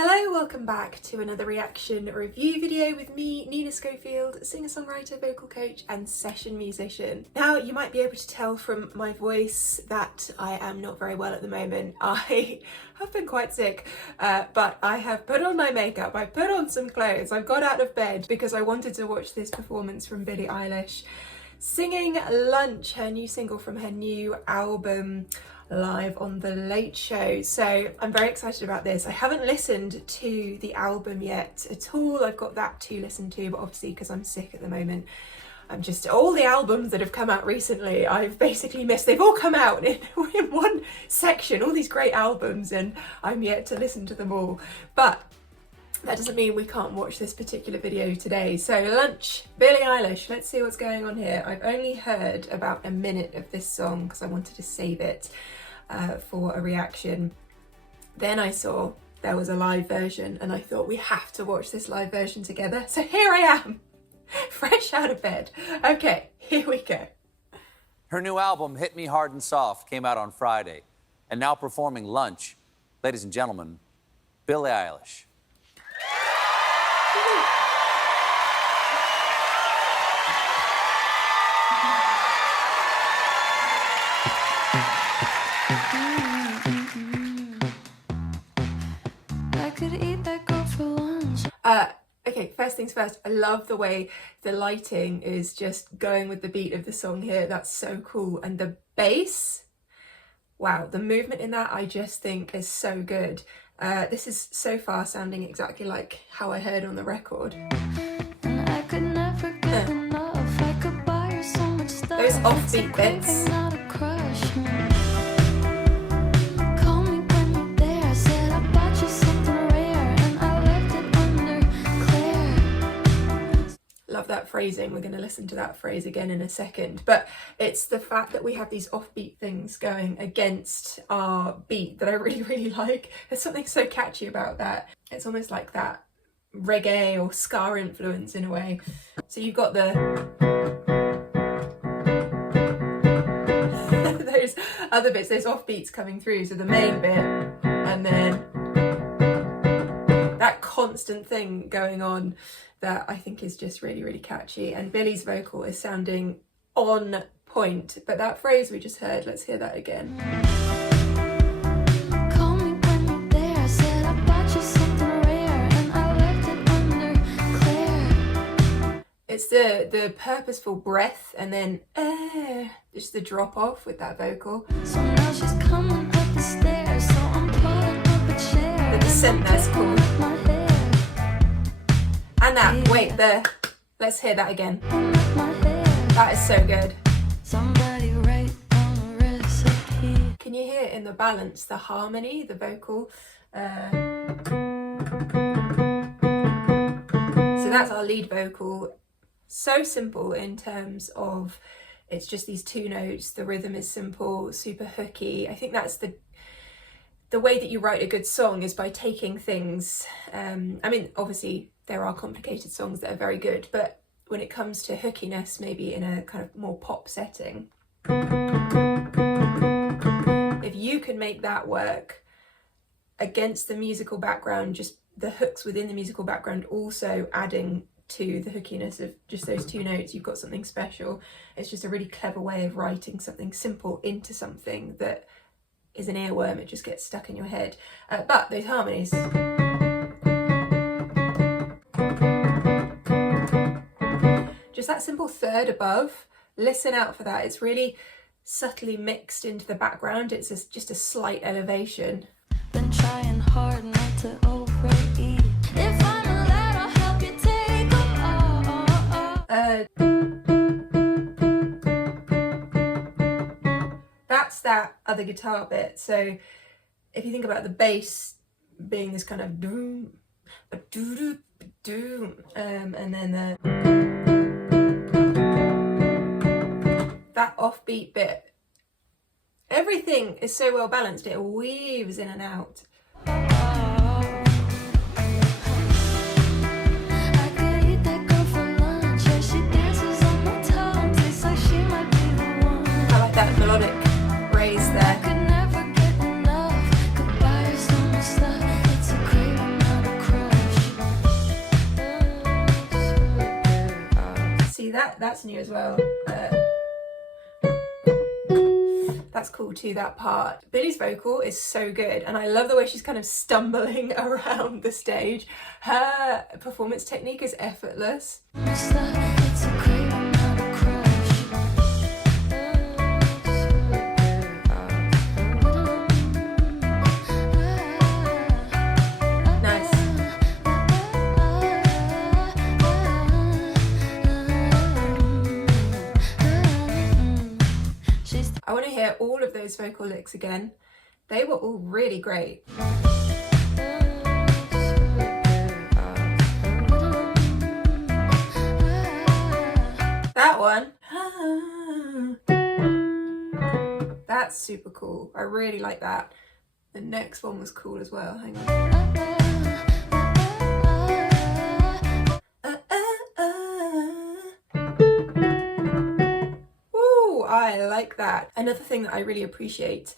Hello, welcome back to another reaction review video with me, Nina Schofield, singer-songwriter, vocal coach and session musician. Now, you might be able to tell from my voice that I am not very well at the moment. I have been quite sick, but I have put on my makeup, I put on some clothes, I've got out of bed because I wanted to watch this performance from Billie Eilish singing Lunch, her new single from her new album, live on The Late Show. So I'm very excited about this. I haven't listened to the album yet at all. I've got that to listen to, but obviously because I'm sick at the moment, I'm just, all the albums that have come out recently, I've basically missed. They've all come out in one section, all these great albums, and I'm yet to listen to them all. But that doesn't mean we can't watch this particular video today. So Lunch, Billie Eilish, let's see what's going on here. I've only heard about a minute of this song because I wanted to save it for a reaction. Then I saw there was a live version and I thought we have to watch this live version together. So here I am, fresh out of bed. Okay, here we go. Her new album, Hit Me Hard and Soft, came out on Friday. And now performing Lunch, ladies and gentlemen, Billie Eilish. Okay, first things first, I love the way the lighting is just going with the beat of the song here. That's so cool. And the bass, wow, the movement in that I just think is so good. This is so far sounding exactly like how I heard on the record. And I could never get enough. I could buy her so much stuff. Those offbeat bits. Not a crush. Call me when you're there. I said I bought you something rare and I left it under Claire. Love that phrasing. We're going to listen to that phrase again in a second. But it's the fact that we have these offbeat things going against our beat that I really, really like. There's something so catchy about that. It's almost like that reggae or ska influence in a way. So you've got those other bits, those offbeats coming through. So the main bit and then that constant thing going on that I think is just really, really catchy. And Billie's vocal is sounding on point. But that phrase we just heard, let's hear that again. Call me when you're there. I said I bought you something rare and I left it under Claire. It's the purposeful breath and then just the drop off with that vocal. So now she's coming up the stairs. So I'm pulling up a chair. The descent there's cool. My hair. And that, wait, let's hear that again. My hair. That is so good. Somebody write down a recipe. Can you hear in the balance, the harmony, the vocal? So that's our lead vocal. So simple in terms of it's just these two notes. The rhythm is simple, super hooky. I think that's the way that you write a good song is by taking things. I mean, obviously there are complicated songs that are very good, but when it comes to hookiness, maybe in a kind of more pop setting, if you can make that work against the musical background, just the hooks within the musical background also adding to the hookiness of just those two notes, you've got something special. It's just a really clever way of writing something simple into something that is an earworm. It just gets stuck in your head. But those harmonies, just that simple third above, listen out for that. It's really subtly mixed into the background. It's just a slight elevation. Been trying hard not to overeat. If I'm allowed, I'll help you take them all. That's that other guitar bit. So if you think about the bass being this kind of doom, and then that offbeat bit, everything is so well balanced. It weaves in and out. I could eat that girl for lunch. Yeah, she dances on my tongue. Tastes like she might be the one. I like that melodic raise there. Could never get enough. Could buy her so much stuff. It's a great amount. that's new as well. That's cool too, that part. Billie's vocal is so good, and I love the way she's kind of stumbling around the stage. Her performance technique is effortless. It's a great amount of crush. Nice. I want to hear all of those vocal licks again. They were all really great. That one. That's super cool. I really like that. The next one was cool as well. Hang on. Woo, I like that. Another thing that I really appreciate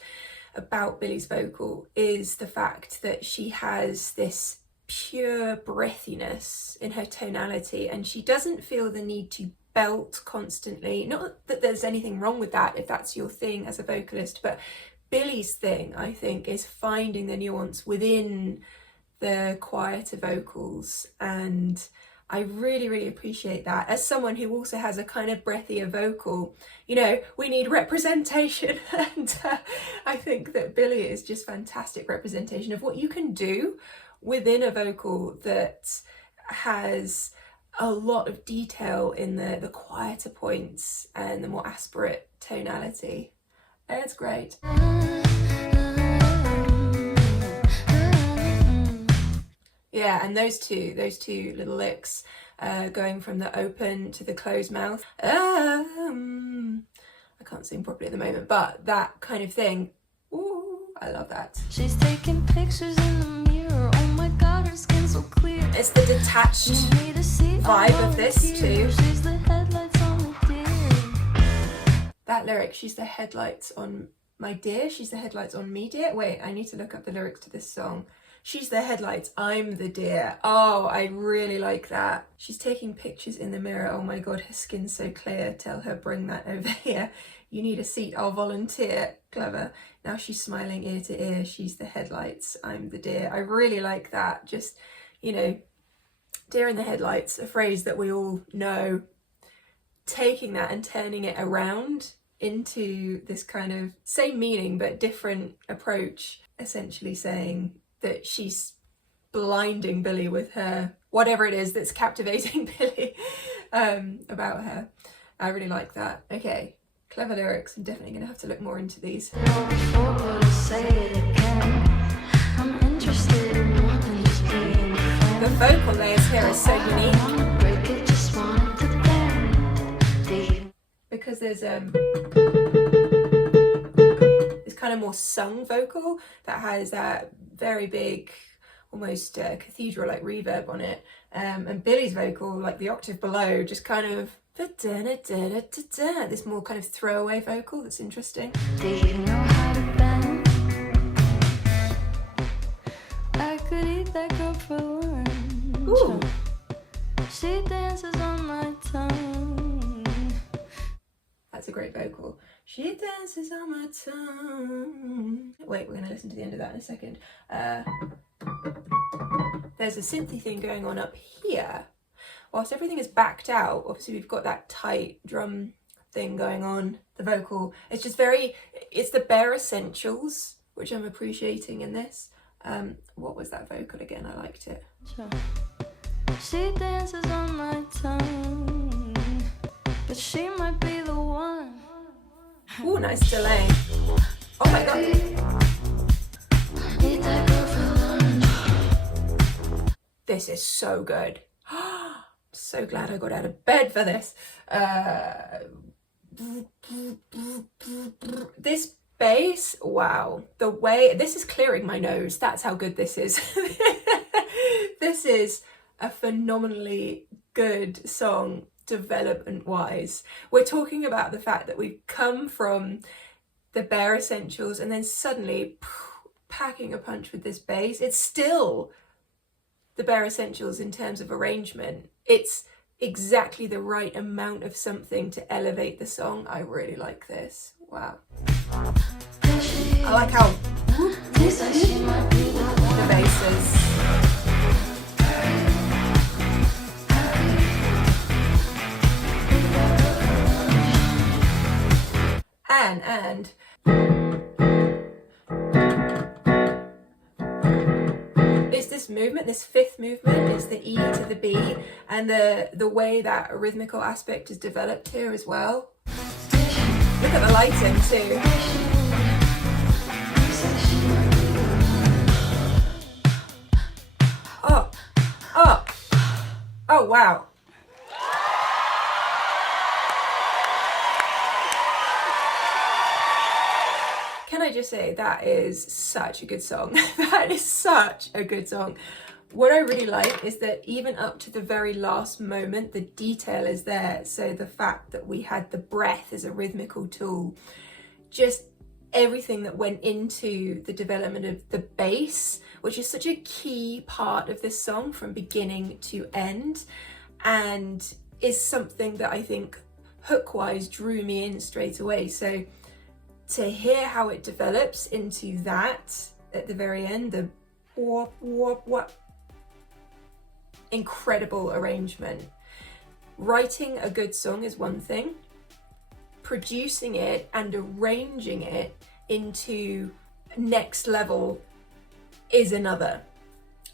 about Billie's vocal is the fact that she has this pure breathiness in her tonality, and she doesn't feel the need to belt constantly. Not that there's anything wrong with that if that's your thing as a vocalist, but Billie's thing, I think, is finding the nuance within the quieter vocals, and I really, really appreciate that. As someone who also has a kind of breathier vocal, you know, we need representation, and I think that Billie is just fantastic representation of what you can do within a vocal that has a lot of detail in the quieter points and the more aspirate tonality. It's great. Yeah, and those two little licks, going from the open to the closed mouth. I can't sing properly at the moment, but that kind of thing. Ooh, I love that. She's taking pictures in the mirror. Oh my god, her skin's so clear. It's the detached vibe of this too. She's the headlights on the deer. That lyric, she's the headlights on my dear, she's the headlights on me dear. Wait, I need to look up the lyrics to this song. She's the headlights, I'm the deer. Oh, I really like that. She's taking pictures in the mirror. Oh my god, her skin's so clear. Tell her bring that over here. You need a seat, I'll volunteer. Clever. Now she's smiling ear to ear. She's the headlights, I'm the deer. I really like that. Just, you know, deer in the headlights, a phrase that we all know. Taking that and turning it around into this kind of same meaning but different approach, essentially saying that she's blinding Billie with her, whatever it is that's captivating Billie about her. I really like that. Okay, clever lyrics. I'm definitely going to have to look more into these. Before, but I'll say it again. I'm interested in more than just being friends. The vocal layers here are so unique. I wanna break it, just want it to bend. Because there's this kind of more sung vocal that has that very big, almost cathedral-like reverb on it, and Billie's vocal, like the octave below, just kind of this more kind of throwaway vocal that's interesting. Do you know how to bend? I could eat that girl for lunch. Ooh. She dances on my tongue. That's a great vocal. She dances on my tongue. Wait, we're going to listen to the end of that in a second. There's a synthy thing going on up here. Whilst everything is backed out, obviously we've got that tight drum thing going on, the vocal. It's just it's the bare essentials, which I'm appreciating in this. What was that vocal again? I liked it. She dances on my tongue, but she might be the one. Ooh, nice delay. Oh my god. Eat that girl for lunch. This is so good. So glad I got out of bed for this. This bass, wow. The way, this is clearing my nose. That's how good this is. This is a phenomenally good song, development wise. We're talking about the fact that we've come from the bare essentials and then suddenly packing a punch with this bass. It's still the bare essentials in terms of arrangement. It's exactly the right amount of something to elevate the song. I really like this. Wow. I like how the bass is. And it's this movement, this fifth movement, it's the E to the B, and the way that rhythmical aspect is developed here as well. Look at the lighting too. Oh wow. Can I just say that is such a good song. That is such a good song. What I really like is that even up to the very last moment, the detail is there. So the fact that we had the breath as a rhythmical tool, just everything that went into the development of the bass, which is such a key part of this song from beginning to end, and is something that I think hook-wise drew me in straight away. So to hear how it develops into that at the very end, the what incredible arrangement. Writing a good song is one thing, producing it and arranging it into next level is another.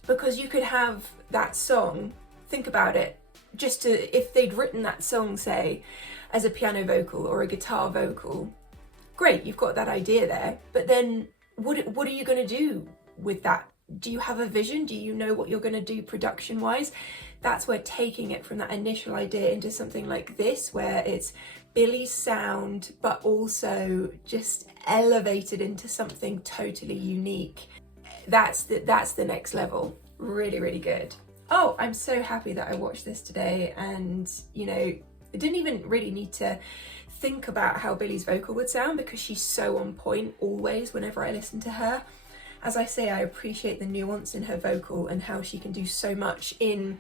Because you could have that song, think about it, just to, if they'd written that song, say, as a piano vocal or a guitar vocal, great, you've got that idea there, but then what are you going to do with that? Do you have a vision? Do you know what you're going to do production wise? That's where taking it from that initial idea into something like this, where it's Billie's sound but also just elevated into something totally unique. That's the next level. Really, really good. Oh, I'm so happy that I watched this today, and you know, I didn't even really need to think about how Billie's vocal would sound because she's so on point always whenever I listen to her. As I say, I appreciate the nuance in her vocal and how she can do so much in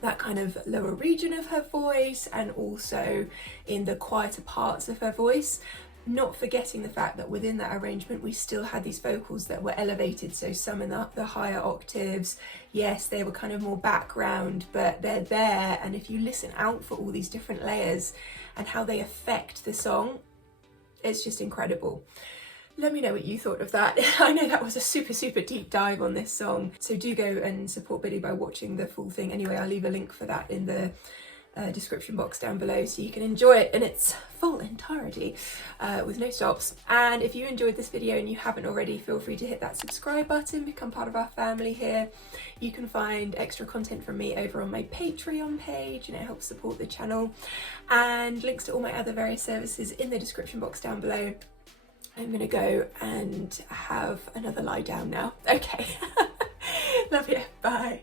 that kind of lower region of her voice and also in the quieter parts of her voice, not forgetting the fact that within that arrangement we still had these vocals that were elevated, so some in the higher octaves. Yes, they were kind of more background, but they're there, and if you listen out for all these different layers and how they affect the song, it's just incredible. Let me know what you thought of that. I know that was a super, super deep dive on this song, so do go and support Billie by watching the full thing. Anyway, I'll leave a link for that in the description box down below so you can enjoy it in its full entirety with no stops. And if you enjoyed this video and you haven't already, feel free to hit that subscribe button, become part of our family here. You can find extra content from me over on my Patreon page, and it helps support the channel, and links to all my other various services in the description box down below. I'm gonna go and have another lie down now. Okay. Love you. Bye.